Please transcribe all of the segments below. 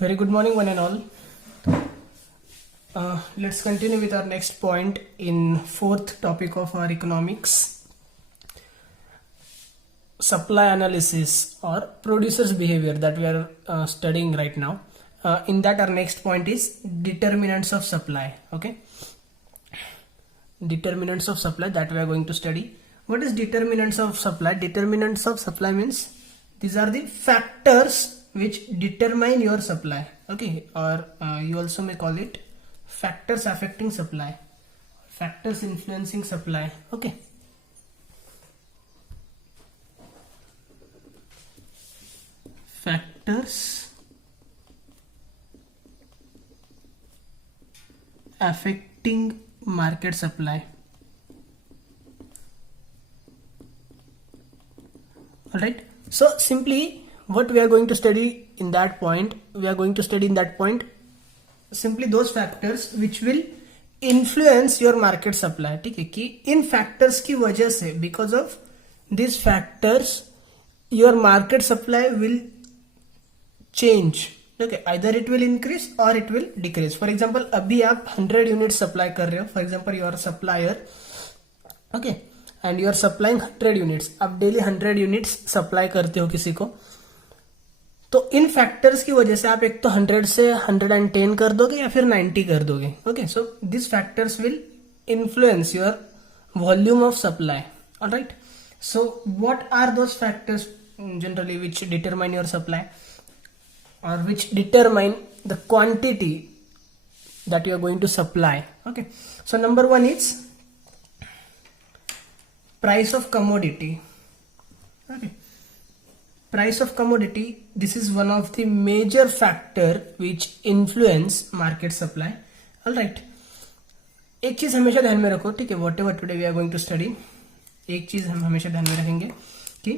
Very good morning, one and all. Let's continue with our next point in fourth topic of our economics, supply analysis or producer's behavior that we are studying right now. In that, our next point is determinants of supply. Okay, determinants of supply that we are going to study. What is determinants of supply? Determinants of supply means these are the factors which determine your supply. Okay, or you also may call it factors affecting supply, factors influencing supply. Okay, factors affecting market supply. All right, so simply what we are going to study in that point, simply those factors which will influence your market supply. ठीक है, कि इन factors की वजह से, because of these factors your market supply will change. Okay, either it will increase or it will decrease. For example, अभी आप 100 units supply कर रहे हो. For example, you are a supplier. Okay, and you are supplying 100 units. आप daily 100 units supply करते हो किसी को, तो इन फैक्टर्स की वजह से आप एक तो 100 से 110 कर दोगे या फिर 90 कर दोगे. Okay, so this factors will influence your volume of supply. Alright, so what are those factors generally which determine your supply or which determine the quantity that you are going to supply. Okay, so number one is price of commodity. Okay, price of commodity, this is one of the major factor which influence market supply. All right, एक चीज हमेशा ध्यान में रखो. ठीक है, whatever today we are going to study, एक चीज हम हमेशा ध्यान में रखेंगे कि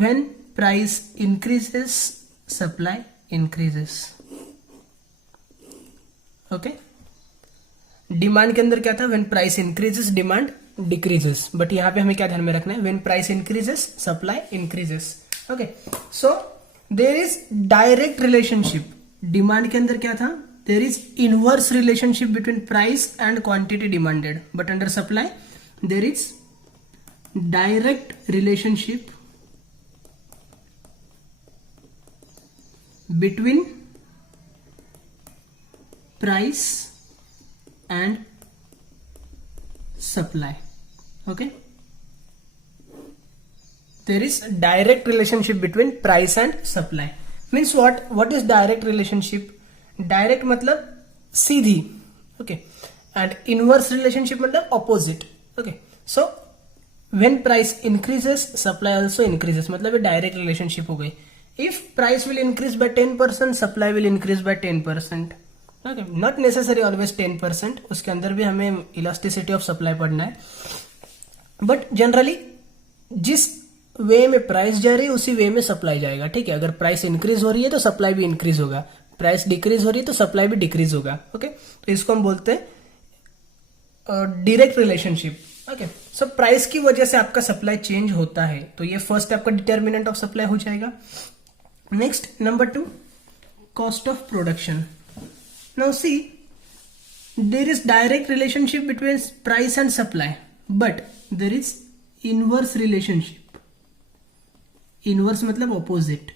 when price increases, supply increases. Okay, demand के अंदर क्या था? when price increases, demand decreases. But यहां पे हमें क्या ध्यान में रखना है? when price increases, supply increases. Okay, so there is direct relationship. Demand के अंदर क्या था? there is inverse relationship between price and quantity demanded. but under supply there is direct relationship between price and supply. Okay, there is direct relationship between price and supply. Means what is direct relationship? Direct मतलब सीधी. Okay, and inverse relationship मतलब opposite. Okay, so when price increases, supply also increases. मतलब ये direct relationship हो गई. If price will increase by 10%, supply will increase by 10%. Okay, not necessary always 10%. उसके अंदर भी हमें elasticity of supply पढ़ना है. But generally जिस वे में प्राइस जा रही है उसी वे में सप्लाई जाएगा. ठीक है, अगर प्राइस इंक्रीज हो रही है तो सप्लाई भी इंक्रीज होगा, प्राइस डिक्रीज हो रही है तो सप्लाई भी डिक्रीज होगा. ओके, तो इसको हम बोलते हैं direct relationship. Okay, so price की वजह से आपका सप्लाई चेंज होता है, तो ये फर्स्ट आपका डिटर्मिनेंट ऑफ सप्लाई हो जाएगा. Next, number 2, cost of production. Now see, there is direct relationship between price and supply, but there is inverse relationship. Inverse मतलब opposite.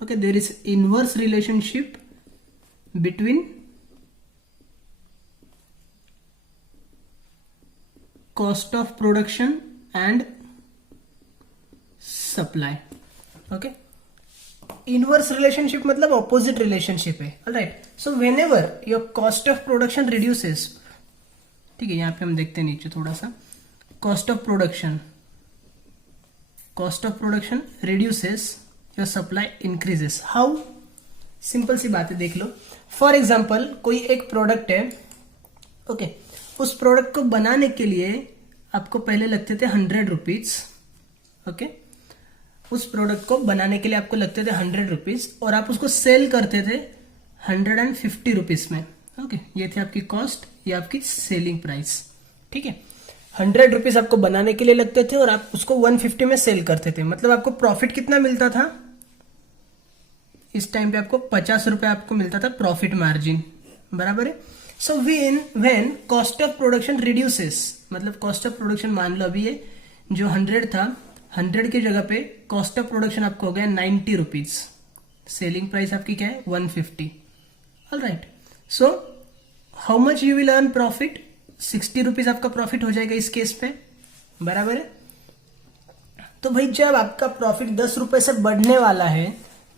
Okay, there is inverse relationship between cost of production and supply. Okay, inverse relationship मतलब opposite relationship है. Alright, so whenever your cost of production reduces. ठीक है, यहां पे हम देखते हैं नीचे थोड़ा सा. Cost of production reduces, your supply increases. How? Simple सी बात है, देख लो. फॉर एग्जाम्पल, कोई एक प्रोडक्ट है. ओके, उस प्रोडक्ट को बनाने के लिए आपको पहले लगते थे 100 रुपीज. ओके, उस प्रोडक्ट को बनाने के लिए आपको लगते थे 100 रुपीज और आप उसको सेल करते थे 150 रुपीज में. ओके, ये थी आपकी कॉस्ट, ये आपकी सेलिंग प्राइस. ठीक है, 100 रुपीज आपको बनाने के लिए लगते थे और आप उसको 150 में सेल करते थे. मतलब आपको प्रॉफिट कितना मिलता था? इस टाइम पे आपको 50 रुपए आपको मिलता था प्रॉफिट मार्जिन, बराबर है। So when cost of production reduces, मतलब कॉस्ट ऑफ प्रोडक्शन मान लो अभी ये जो 100 था, 100 की जगह पे कॉस्ट ऑफ प्रोडक्शन आपको हो गया 90 रुपीज, सेलिंग प्राइस आपकी क्या है 150। Alright, so how much you will earn profit, 60 rupees आपका प्रॉफिट हो जाएगा इस केस पे, बराबर है। तो भाई जब आपका प्रॉफिट 10 रुपए से बढ़ने वाला है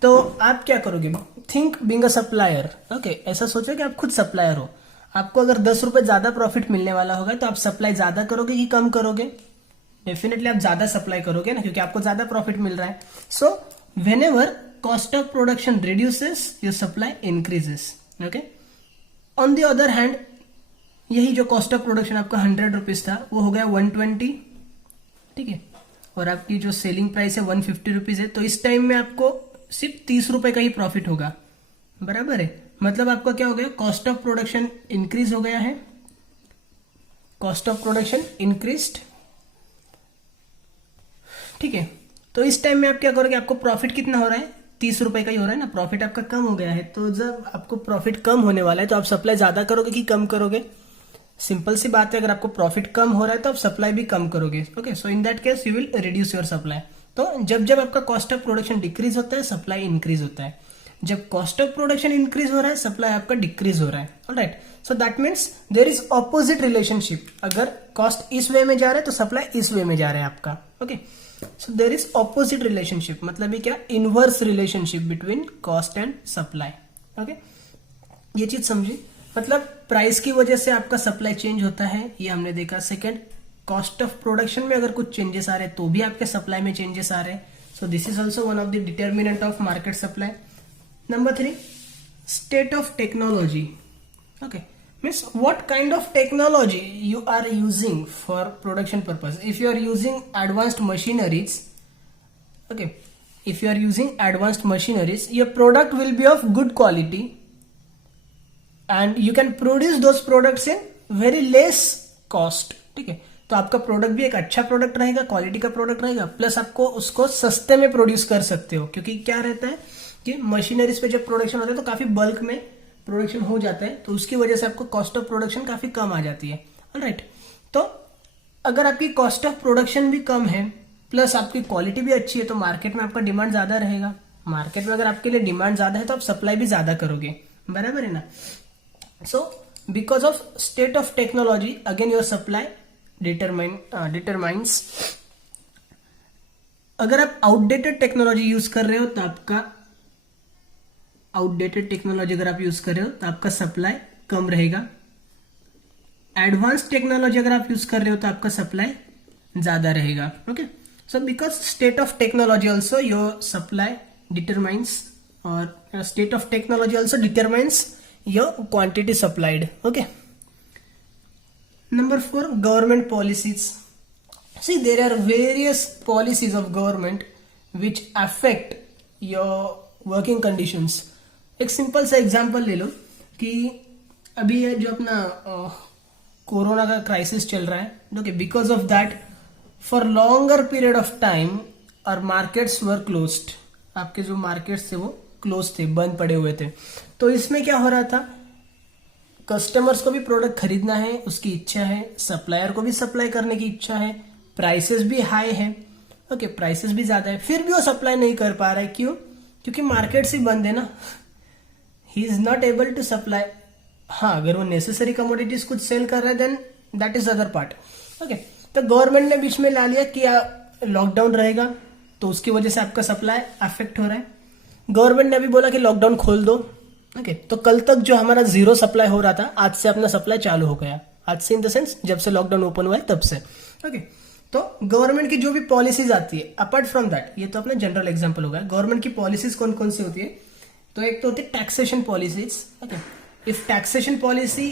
तो आप क्या करोगे, think being a supplier, okay, ऐसा सोचो कि आप खुद सप्लायर हो, आपको अगर 10 रुपए ज्यादा प्रॉफिट मिलने वाला होगा तो आप सप्लाई ज्यादा करोगे कि कम करोगे, डेफिनेटली आप ज्यादा सप्लाई करोगे ना, क्योंकि आपको ज्यादा प्रॉफिट मिल रहा है। So when ever cost of production reduces your supply increases, okay. On the other hand यही जो कॉस्ट ऑफ प्रोडक्शन आपका 100 रुपीज था वो हो गया 120, ठीक है, और आपकी जो सेलिंग प्राइस है 150 रुपीज है, तो इस टाइम में आपको सिर्फ 30 रुपए का ही प्रॉफिट होगा, बराबर है। मतलब आपका क्या हो गया, कॉस्ट ऑफ प्रोडक्शन इंक्रीज हो गया है, कॉस्ट ऑफ प्रोडक्शन इंक्रीज्ड, ठीक है। तो इस टाइम में आप क्या करोगे, आपको प्रॉफिट कितना हो रहा है, 30 रुपए का ही हो रहा है ना, प्रॉफिट आपका कम हो गया है। तो जब आपको प्रॉफिट कम होने वाला है तो आप सप्लाई ज्यादा करोगे कि कम करोगे, सिंपल सी बात है, अगर आपको प्रॉफिट कम हो रहा है तो आप सप्लाई भी कम करोगे, okay. So in that case you will reduce your supply. तो जब जब आपका कॉस्ट ऑफ प्रोडक्शन डिक्रीज होता है सप्लाई इंक्रीज होता है, जब कॉस्ट ऑफ प्रोडक्शन इंक्रीज हो रहा है सप्लाई आपका डिक्रीज हो रहा है, alright. So that means there is opposite relationship, अगर कॉस्ट इस वे में जा रहा है तो सप्लाई इस वे में जा रहा है आपका, okay. So there is opposite relationship, मतलब ये क्या, inverse relationship between cost and supply, okay. ये चीज समझिए, मतलब प्राइस की वजह से आपका सप्लाई चेंज होता है, ये हमने देखा। सेकेंड, कॉस्ट ऑफ प्रोडक्शन में अगर कुछ चेंजेस आ रहे हैं तो भी आपके सप्लाई में चेंजेस आ रहे हैं, so this is also one of the determinant of market supply. Number 3, state of technology, okay, means what kind of technology you are using for production purpose. If you are using advanced machineries, okay, if you are using advanced machineries, your product will be of good quality and you can produce those products in very less cost, ठीक है। तो आपका product भी एक अच्छा product रहेगा, quality का product रहेगा, प्लस आपको उसको सस्ते में प्रोड्यूस कर सकते हो, क्योंकि क्या रहता है कि मशीनरीज पे जब प्रोडक्शन होता है तो काफी बल्क में प्रोडक्शन हो जाता है, तो उसकी वजह से आपको कॉस्ट ऑफ प्रोडक्शन काफी कम आ जाती है, ऑलराइट। तो अगर आपकी कॉस्ट ऑफ प्रोडक्शन भी कम है प्लस आपकी क्वालिटी भी अच्छी है तो मार्केट में आपका डिमांड ज्यादा रहेगा, मार्केट में अगर आपके लिए डिमांड ज्यादा है तो आप सप्लाई भी ज्यादा करोगे, बराबर है ना। So because of state of technology again your supply determines. अगर आप आउटडेटेड टेक्नोलॉजी यूज कर रहे हो तो आपका आउटडेटेड टेक्नोलॉजी अगर आप यूज कर रहे हो तो आपका सप्लाई कम रहेगा। एडवांस टेक्नोलॉजी अगर आप यूज कर रहे हो तो आपका सप्लाई ज्यादा रहेगा, okay. So because state of technology also your supply determines, or state of technology also determines your quantity supplied, okay. Number 4, government policies. See, there are various policies of government which affect your working conditions. एक simple सा example ले लो कि अभी ये जो अपना corona का crisis चल रहा है, okay, because of that for longer period of time our markets were closed, आपके जो मार्केट्स थे वो क्लोज थे, बंद पड़े हुए थे। तो इसमें क्या हो रहा था, कस्टमर्स को भी प्रोडक्ट खरीदना है, उसकी इच्छा है, सप्लायर को भी सप्लाई करने की इच्छा है, प्राइसेस भी हाई है, ओके, प्राइसेस भी ज्यादा है, फिर भी वो सप्लाई नहीं कर पा रहा है, क्यों, क्योंकि मार्केट्स ही बंद है ना, he is not able to supply. हाँ, अगर वो नेसेसरी कमोडिटीज कुछ सेल कर रहा है then that is other part, okay. तो गवर्नमेंट ने बीच में ला लिया कि लॉकडाउन रहेगा तो उसकी वजह से आपका सप्लाई अफेक्ट हो रहा है, गवर्नमेंट ने अभी बोला कि लॉकडाउन खोल दो, ओके। तो कल तक जो हमारा जीरो सप्लाई हो रहा था आज से अपना सप्लाई चालू हो गया, आज से इन द सेंस जब से लॉकडाउन ओपन हुआ है तब से, ओके। तो गवर्नमेंट की जो भी पॉलिसीज आती है अपार्ट फ्रॉम दैट, ये तो अपना जनरल एग्जांपल होगा, गवर्नमेंट की पॉलिसीज कौन कौन सी होती है, तो एक तो होती है taxation policies, okay. If taxation policy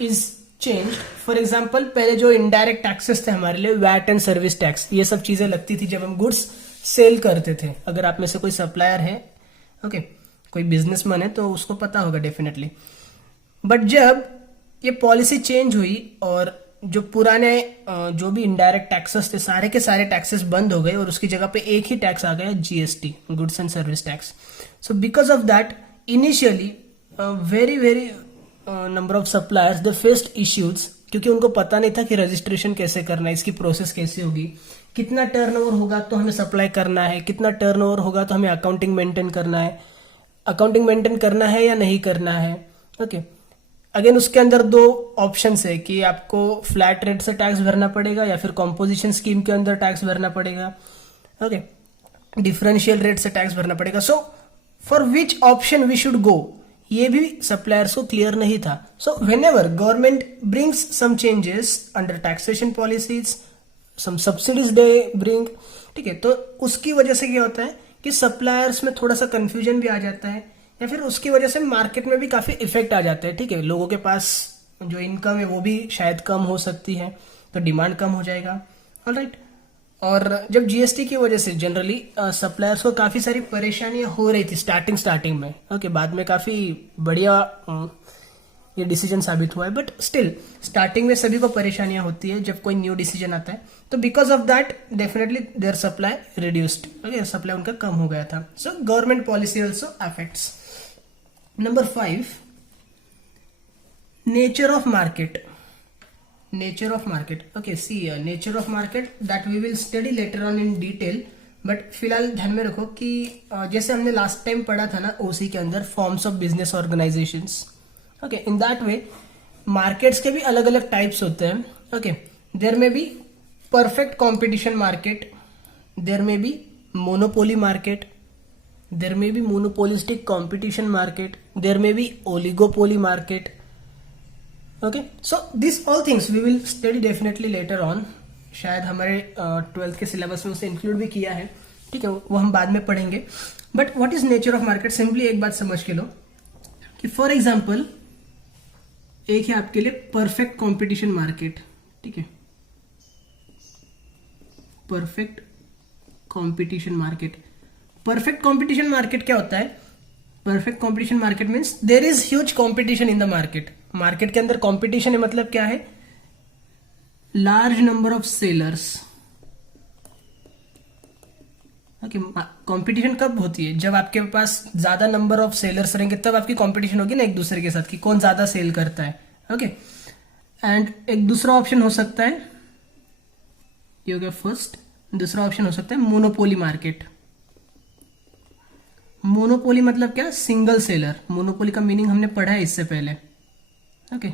is change, for example पहले जो इनडायरेक्ट टैक्सेस थे हमारे लिए, वैट एंड सर्विस टैक्स, ये सब चीजें लगती थी जब हम गुड्स सेल करते थे। अगर आप में से कोई सप्लायर है, ओके, कोई बिजनेसमैन है तो उसको पता होगा डेफिनेटली। बट जब ये पॉलिसी चेंज हुई और जो पुराने जो भी इनडायरेक्ट टैक्सेस थे सारे के सारे टैक्सेस बंद हो गए और उसकी जगह पे एक ही टैक्स आ गया, GST, goods and service tax. So because of that initially very number of suppliers they faced issues, क्योंकि उनको पता नहीं था कि रजिस्ट्रेशन कैसे करना है, इसकी प्रोसेस कैसे होगी, कितना टर्नओवर होगा तो हमें सप्लाई करना है, कितना टर्नओवर होगा तो हमें अकाउंटिंग मेंटेन करना है, अकाउंटिंग मेंटेन करना है या नहीं करना है. ओके, अगेन उसके अंदर दो ऑप्शंस है कि आपको फ्लैट रेट से टैक्स भरना पड़ेगा या फिर कॉम्पोजिशन स्कीम के अंदर टैक्स भरना पड़ेगा. ओके, डिफरेंशियल रेट से टैक्स भरना पड़ेगा. So for which option we should go, ये भी सप्लायर्स को क्लियर नहीं था. So whenever government brings some changes under taxation policies, some subsidies they bring, ठीक है, तो उसकी वजह से क्या होता है कि सप्लायर्स में थोड़ा सा कंफ्यूजन भी आ जाता है, या फिर उसकी वजह से मार्केट में भी काफी इफेक्ट आ जाता है. ठीक है, लोगों के पास जो इनकम है वो भी शायद कम हो सकती है, तो डिमांड कम हो जाएगा. ऑलराइट, और जब जीएसटी की वजह से जनरली सप्लायर्स को काफी सारी परेशानियां हो रही थी स्टार्टिंग में. ओके, बाद में काफी बढ़िया ये डिसीजन साबित हुआ है, बट स्टिल स्टार्टिंग में सभी को परेशानियां होती है जब कोई न्यू डिसीजन आता है. तो because of that definitely their supply reduced. Okay, supply उनका कम हो गया था. So government policy also affects. Number 5, nature of market. Nature of market. Okay, see, nature of market that we will study later on in detail. But फिलहाल ध्यान में रखो कि जैसे हमने लास्ट टाइम पढ़ा था ना ओसी के अंदर forms of business organisations. Okay, in that way markets के भी अलग अलग टाइप्स होते हैं. Okay, there may be perfect competition market, there may be monopoly market, there may be monopolistic competition market, there may be oligopoly market. Okay, so this all things we will study definitely later on. शायद हमारे 12th के syllabus में उसे include भी किया है. ठीक है, वो हम बाद में पढ़ेंगे. But what is nature of market, simply एक बात समझ के लो कि फॉर एग्जांपल एक है आपके लिए परफेक्ट कंपटीशन मार्केट. ठीक है, perfect competition market. Perfect competition market क्या होता है? Perfect competition market means there is huge competition in the market. Market के अंदर कंपटीशन है, मतलब क्या है? Large number of sellers. Okay, competition कब होती है? जब आपके पास ज्यादा नंबर ऑफ सेलर्स रहेंगे तब आपकी कंपटीशन होगी ना एक दूसरे के साथ कि कौन ज्यादा सेल करता है. ओके, एंड एक दूसरा ऑप्शन हो सकता है, ये हो गया फर्स्ट. दूसरा ऑप्शन हो सकता है मोनोपोली मार्केट. मोनोपोली मतलब क्या? Single seller. मोनोपोली का मीनिंग हमने पढ़ा है इससे पहले. Okay,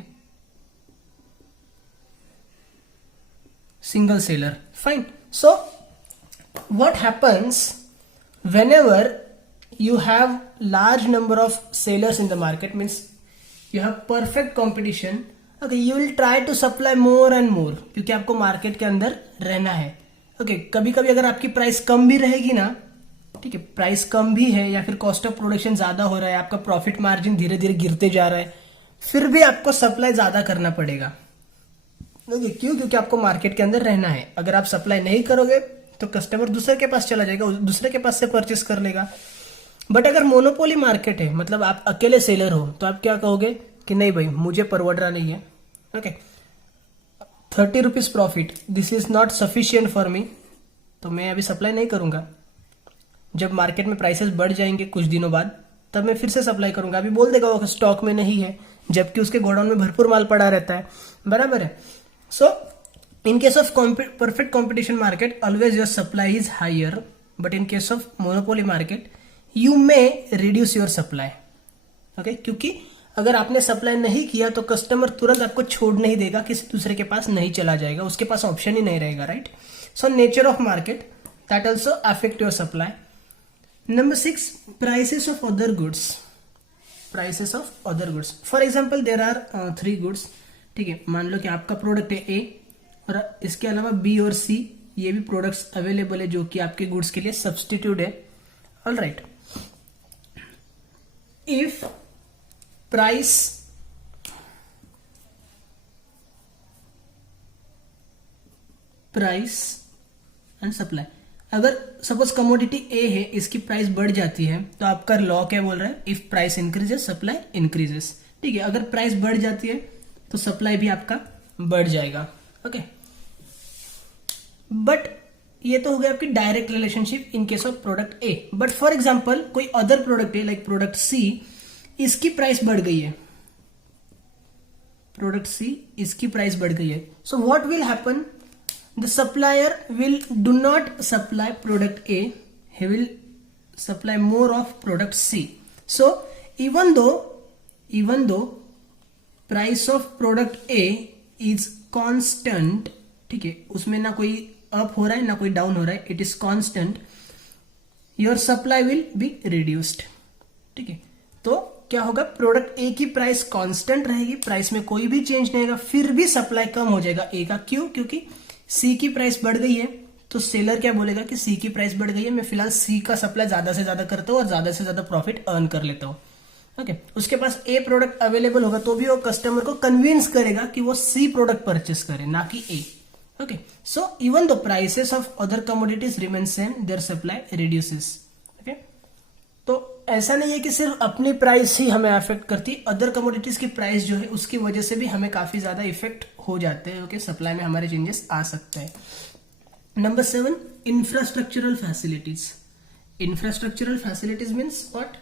single seller. Fine. So what happens whenever you have large number of sellers in the market, means you have perfect competition. Okay, you will try to supply more and more, क्योंकि आपको market के अंदर रहना है. Okay, कभी कभी अगर आपकी प्राइस कम भी रहेगी ना, ठीक है, प्राइस कम भी है या फिर कॉस्ट ऑफ प्रोडक्शन ज्यादा हो रहा है, आपका प्रॉफिट मार्जिन धीरे धीरे गिरते जा रहा है, फिर भी आपको सप्लाई ज्यादा करना पड़ेगा. क्यों? क्योंकि आपको मार्केट के अंदर रहना है. अगर आप सप्लाई नहीं करोगे तो कस्टमर दूसरे के पास चला जाएगा, दूसरे के पास से परचेस कर लेगा. बट अगर मोनोपोली मार्केट है, मतलब आप अकेले सेलर हो, तो आप क्या कहोगे कि नहीं भाई मुझे परवड़ रहा नहीं है. Okay, 30 rupees profit, this is not sufficient for me, तो मैं अभी सप्लाई नहीं करूंगा. जब मार्केट में प्राइसेस बढ़ जाएंगे कुछ दिनों बाद, तब मैं फिर से सप्लाई करूंगा. अभी बोल देगा वो स्टॉक में नहीं है, जबकि उसके गोडाउन में भरपूर माल पड़ा रहता है. बराबर है. So, in case of perfect competition market, always your supply is higher. But in case of monopoly market, you may reduce your supply. Okay? क्योंकि अगर आपने सप्लाई नहीं किया तो कस्टमर तुरंत आपको छोड़ नहीं देगा, किसी दूसरे के पास नहीं चला जाएगा, उसके पास ऑप्शन ही नहीं रहेगा. Right? So nature of market that also affect your supply. Number 6, prices of other goods. Prices of other goods. For example there are 3 goods. ठीक है, मान लो कि आपका प्रोडक्ट है ए और इसके अलावा बी और सी, ये भी प्रोडक्ट्स अवेलेबल है जो कि आपके गुड्स के लिए सब्स्टिट्यूट है. All right, if price and supply, अगर सपोज कमोडिटी ए है, इसकी प्राइस बढ़ जाती है, तो आपका लॉ क्या बोल रहा है? If price increases supply increases. ठीक है, अगर प्राइस बढ़ जाती है तो सप्लाई भी आपका बढ़ जाएगा। ओके, बट ये तो हो गया आपकी direct relationship in case of product A. But for example कोई अदर प्रोडक्ट है लाइक प्रोडक्ट सी, इसकी प्राइस बढ़ गई है, प्रोडक्ट सी इसकी प्राइस बढ़ गई है। So what will happen, the supplier will do not supply product A, he will supply more of product C. So even though price of product A is constant, ठीक है, उसमें ना कोई अप हो रहा है ना कोई डाउन हो रहा है, it is constant, your supply will be reduced. ठीक है, तो क्या होगा, प्रोडक्ट ए की प्राइस कांस्टेंट रहेगी, प्राइस में कोई भी चेंज नहीं आएगा, फिर भी सप्लाई कम हो जाएगा ए का। क्यों? क्योंकि सी की प्राइस बढ़ गई है, तो सेलर क्या बोलेगा कि सी की प्राइस बढ़ गई है, मैं फिलहाल सी का सप्लाई ज्यादा से ज्यादा करता हूं और ज्यादा से ज्यादा प्रॉफिट अर्न कर लेता हूं। ओके, उसके पास ए प्रोडक्ट अवेलेबल होगा तो भी वो कस्टमर को कन्विंस करेगा कि वो सी प्रोडक्ट परचेस करे, ना कि ए। Okay, so even the prices of other commodities remain same, their supply reduces. Okay, तो ऐसा नहीं है कि सिर्फ अपनी प्राइस ही हमें अफेक्ट करती, अदर कमोडिटीज की प्राइस जो है उसकी वजह से भी हमें काफी ज्यादा इफेक्ट हो जाते हैं। ओके, सप्लाई में हमारे चेंजेस आ सकते हैं। Number 7, infrastructural facilities. Infrastructural facilities means what,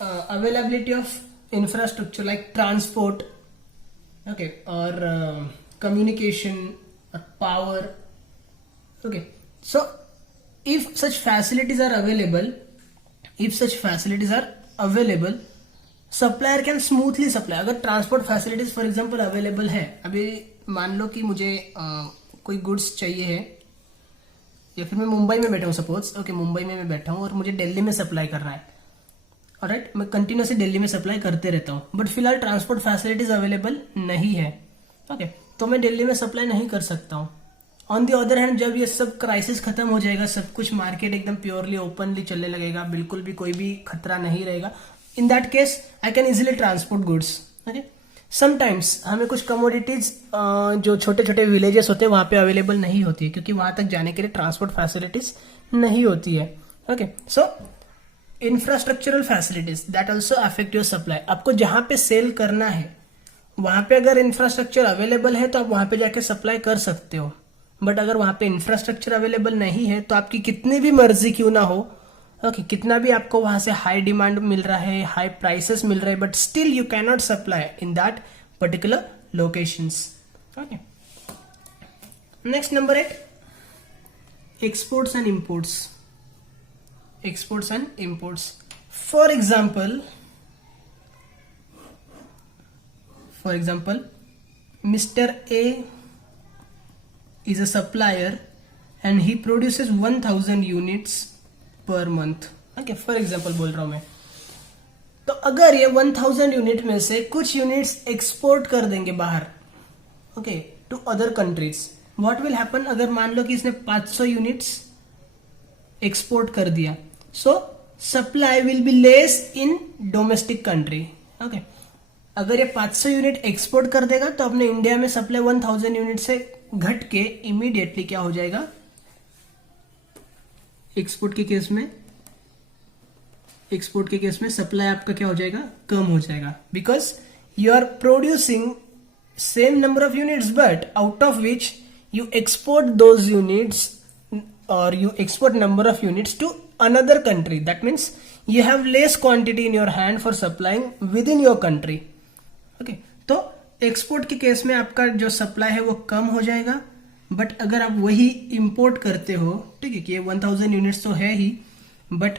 availability of infrastructure like transport, okay, और communication or power. Okay, so if such facilities are available, supplier can smoothly supply. अगर transport facilities for example available है, अभी मान लो कि मुझे कोई goods चाहिए है, या फिर मैं मुंबई में बैठा हूँ सपोज, ओके, मुंबई में मैं बैठा हूँ और मुझे दिल्ली में सप्लाई करना है, ऑलराइट, मैं कंटिन्यूसली दिल्ली में सप्लाई करते रहता हूँ, बट फिलहाल ट्रांसपोर्ट फैसिलिटीज अवेलेबल नहीं है। ओके, तो मैं दिल्ली में सप्लाई नहीं कर सकता हूँ। ऑन दी अदर हैंड, जब ये सब क्राइसिस खत्म हो जाएगा, सब कुछ मार्केट एकदम प्योरली ओपनली चलने लगेगा, बिल्कुल भी कोई भी खतरा नहीं रहेगा, in that case I can easily transport goods. Okay, sometimes हमें कुछ कमोडिटीज जो छोटे छोटे विलेजेस होते हैं वहां पे अवेलेबल नहीं होती है, क्योंकि वहां तक जाने के लिए ट्रांसपोर्ट फैसिलिटीज नहीं होती है। Okay, so infrastructural facilities that also affect your supply. आपको जहां पे सेल करना है वहां पे अगर इंफ्रास्ट्रक्चर अवेलेबल है तो आप वहां पे जाके सप्लाई कर सकते हो, बट अगर वहां पे इंफ्रास्ट्रक्चर अवेलेबल नहीं है तो आपकी कितनी भी मर्जी क्यों ना हो, ओके, कितना भी आपको वहां से हाई डिमांड मिल रहा है, हाई प्राइसेस मिल रहे हैं, but still you can not supply in that particular locations. Okay, next number 8, exports and imports. Exports and imports, for example Mr. A is a supplier and he produces 1000 units per month. Okay, for example बोल रहा हूं मैं, तो अगर ये 1000 unit में से कुछ यूनिट्स एक्सपोर्ट कर देंगे बाहर, okay, to other countries, what will happen, अगर मान लो कि इसने 500 यूनिट्स एक्सपोर्ट कर दिया, सो supply will be less in domestic country. Okay, अगर ये 500 यूनिट एक्सपोर्ट कर देगा तो अपने इंडिया में सप्लाई 1000 यूनिट से घट के इमीडिएटली क्या हो जाएगा, एक्सपोर्ट के केस में सप्लाई आपका क्या हो जाएगा, कम हो जाएगा, because you are producing same number of units but out of which you export those units और you export number of units to another country. That means you have less quantity in your hand for supplying within your country. Okay, तो export के case में आपका जो supply है वो कम हो जाएगा, बट अगर आप वही इंपोर्ट करते हो, ठीक है, कि ये 1000 यूनिट्स तो है ही, बट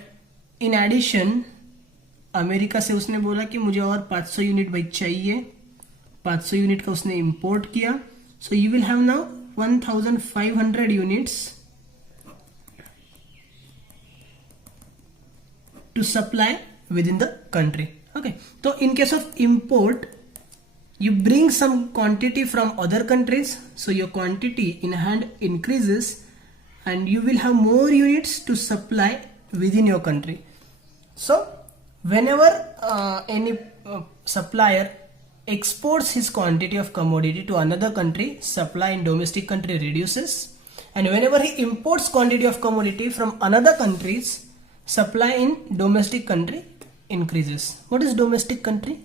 इन एडिशन अमेरिका से उसने बोला कि मुझे और 500 यूनिट भाई चाहिए, 500 यूनिट का उसने इंपोर्ट किया, so you will have now 1500 units to supply within the country. Okay, so in case of import, you bring some quantity from other countries, so your quantity in hand increases and you will have more units to supply within your country. So whenever any supplier exports his quantity of commodity to another country, supply in domestic country reduces, and whenever he imports quantity of commodity from another countries, supply in domestic country increases. What is domestic country?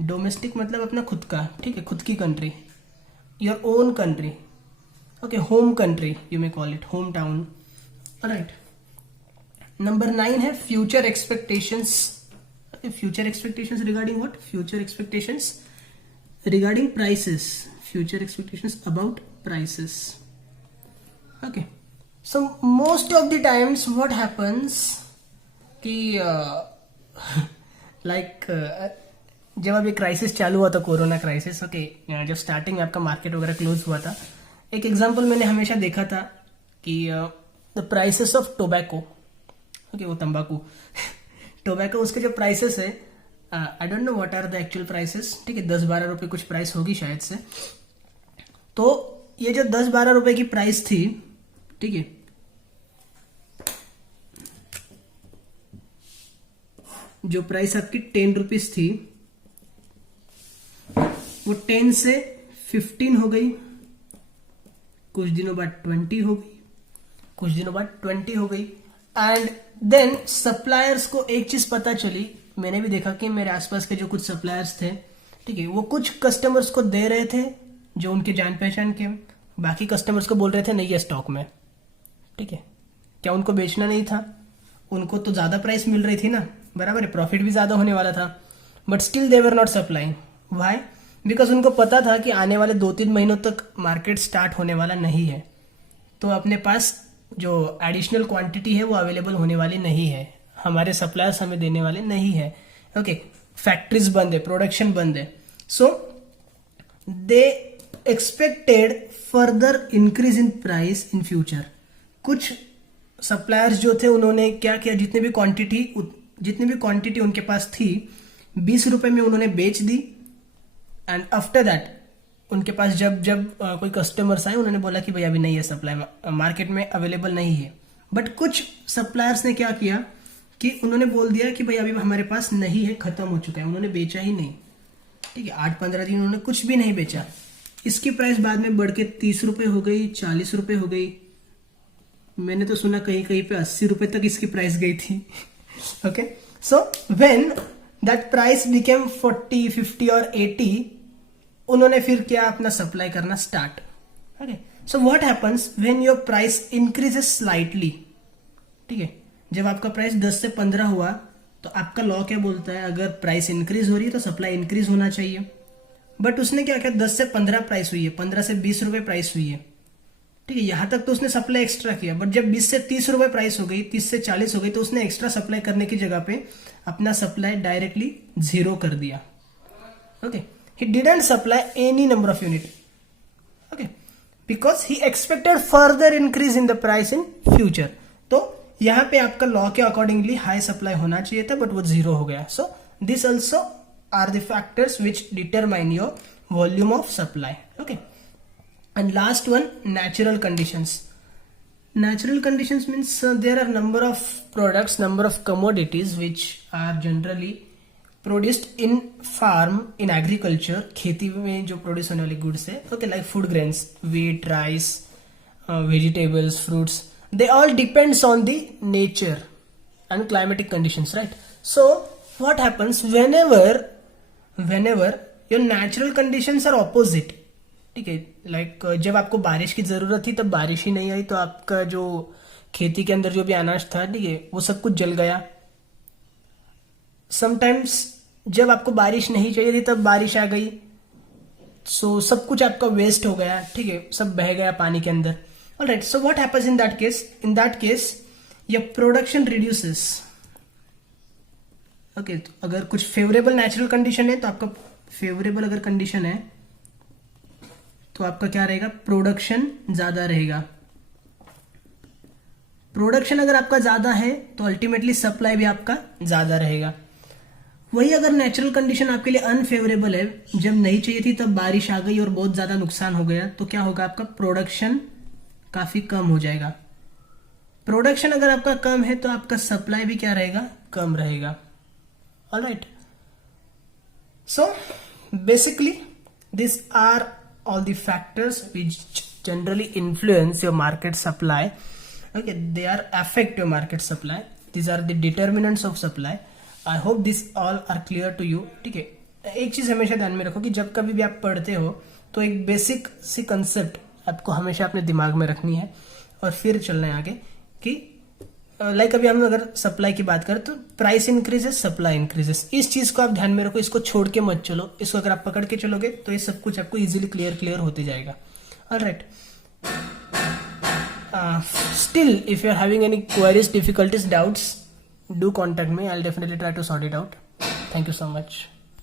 Domestic मतलब अपना खुद का, ठीक है, खुद की country, your own country, okay, home country you may call it, home town, right. Number 9 है future expectations. Future expectations regarding what? Future expectations regarding prices, future expectations about prices, okay. So most of the times what happens कि like जब अभी crisis चालू हुआ था, corona crisis, okay, जब starting में आपका मार्केट वगैरह क्लोज हुआ था, एक एग्जांपल मैंने हमेशा देखा था कि the prices of tobacco, okay, वो तंबाकू टोबैको, उसके जो प्राइसेस है, I don't know what are the actual prices, ठीक है, 10-12 रुपए कुछ प्राइस होगी शायद से। तो ये जो 10-12 रुपए की प्राइस थी, ठीक है, जो प्राइस आपकी 10 रुपीज थी, वो 10 से 15 हो गई, कुछ दिनों बाद 20 हो गई, कुछ दिनों बाद 20 हो गई। एंड देन सप्लायर्स को एक चीज पता चली, मैंने भी देखा कि मेरे आसपास के जो कुछ सप्लायर्स थे, ठीक है, वो कुछ कस्टमर्स को दे रहे थे जो उनके जान पहचान के, बाकी कस्टमर्स को बोल रहे थे नहीं है स्टॉक में, ठीक है। क्या उनको बेचना नहीं था? उनको तो ज्यादा प्राइस मिल रही थी ना, बराबर है, प्रॉफिट भी ज्यादा होने वाला था, but still they were not supplying. Why? Because उनको पता था कि आने वाले 2-3 महीनों तक मार्केट स्टार्ट होने वाला नहीं है, तो अपने पास जो एडिशनल क्वांटिटी है वो अवेलेबल होने वाली नहीं है, हमारे सप्लायर्स हमें देने वाले नहीं है, ओके, फैक्ट्रीज बंद है, प्रोडक्शन बंद है। So they expected further increase in price in future. कुछ सप्लायर्स जो थे उन्होंने क्या किया, जितनी भी क्वांटिटी उनके पास थी 20 रुपए में उन्होंने बेच दी। एंड आफ्टर दैट उनके पास जब कोई कस्टमर्स आए, उन्होंने बोला कि भाई अभी नहीं है सप्लाई, मार्केट में अवेलेबल नहीं है। बट कुछ सप्लायर्स ने क्या किया कि उन्होंने बोल दिया कि भाई अभी हमारे पास नहीं है, खत्म हो चुका है, उन्होंने बेचा ही नहीं, ठीक है, 8-15 दिन उन्होंने कुछ भी नहीं बेचा। इसकी प्राइस बाद में बढ़ के 30 रुपए हो गई, 40 रुपए हो गई, मैंने तो सुना कहीं कहीं पे 80 रुपए तक इसकी प्राइस गई थी, okay. So when that price became 40, 50 और 80, उन्होंने फिर क्या, अपना सप्लाई करना start, okay. So what happens when your price increases slightly, ठीक है, जब आपका प्राइस 10 से 15 हुआ तो आपका लॉ क्या बोलता है, अगर प्राइस इंक्रीज हो रही है तो सप्लाई इंक्रीज होना चाहिए। बट उसने क्या किया, 10 से 15 प्राइस हुई है, 15 से 20 रुपए प्राइस हुई है, ठीक है, यहां तक तो उसने सप्लाई एक्स्ट्रा किया। बट जब 20 से 30 रुपए प्राइस हो गई, 30 से 40 हो गई, तो उसने एक्स्ट्रा सप्लाई करने की जगह पे अपना सप्लाई डायरेक्टली 0 कर दिया, okay. He didn't supply any number of unit, okay, because he expected further increase in the price in future. तो यहाँ पे आपका लॉ के अकॉर्डिंगली हाई सप्लाई होना चाहिए था, बट वो 0 हो गया। So this also are the factors which determine your volume of supply, okay. And last one, natural conditions. Natural conditions means there are number of products, number of commodities which are generally produced in farm, in agriculture, खेती में जो produce होने वाली goods है, okay, like food grains, wheat, rice, vegetables, fruits, they all depends on the nature and climatic conditions, right. So what happens whenever your natural conditions are opposite, ठीक है, like जब आपको बारिश की जरूरत थी तब बारिश ही नहीं आई, तो आपका जो खेती के अंदर जो भी अनाज था, ठीक है, वो सब कुछ जल गया। समटाइम्स जब आपको बारिश नहीं चाहिए थी तब बारिश आ गई, सो सब कुछ आपका वेस्ट हो गया, ठीक है, सब बह गया पानी के अंदर। Alright, so what happens in that case? In that case your production reduces, okay. तो अगर कुछ फेवरेबल नेचुरल कंडीशन है तो आपका फेवरेबल अगर कंडीशन है तो आपका क्या रहेगा, प्रोडक्शन ज्यादा रहेगा। प्रोडक्शन अगर आपका ज्यादा है तो अल्टीमेटली सप्लाई भी आपका ज्यादा रहेगा। वही अगर नेचुरल कंडीशन आपके लिए अनफेवरेबल है, जब नहीं चाहिए थी तब बारिश आ गई और बहुत ज्यादा नुकसान हो गया, तो क्या होगा, आपका प्रोडक्शन काफी कम हो जाएगा। प्रोडक्शन अगर आपका कम है तो आपका सप्लाई भी क्या रहेगा, कम रहेगा। Alright, so basically this are all the factors which generally influence your market supply, okay, they are affect your market supply, these are the determinants of supply. I hope this all are clear to you, ठीक है। एक चीज हमेशा ध्यान में रखो कि जब कभी भी आप पढ़ते हो तो एक बेसिक सी कंसेप्ट आपको हमेशा अपने दिमाग में रखनी है और फिर चलना है आगे कि लाइक अभी हम अगर सप्लाई की बात करें तो प्राइस इंक्रीजेस सप्लाई इंक्रीजेस, इस चीज को आप ध्यान में रखो, इसको छोड़ के मत चलो, इसको अगर आप पकड़ के चलोगे तो ये सब कुछ आपको इजीली क्लियर होते जाएगा. Alright, still if you are having any queries, difficulties, doubts, do contact me. I'll definitely try to sort it out. Thank you so much.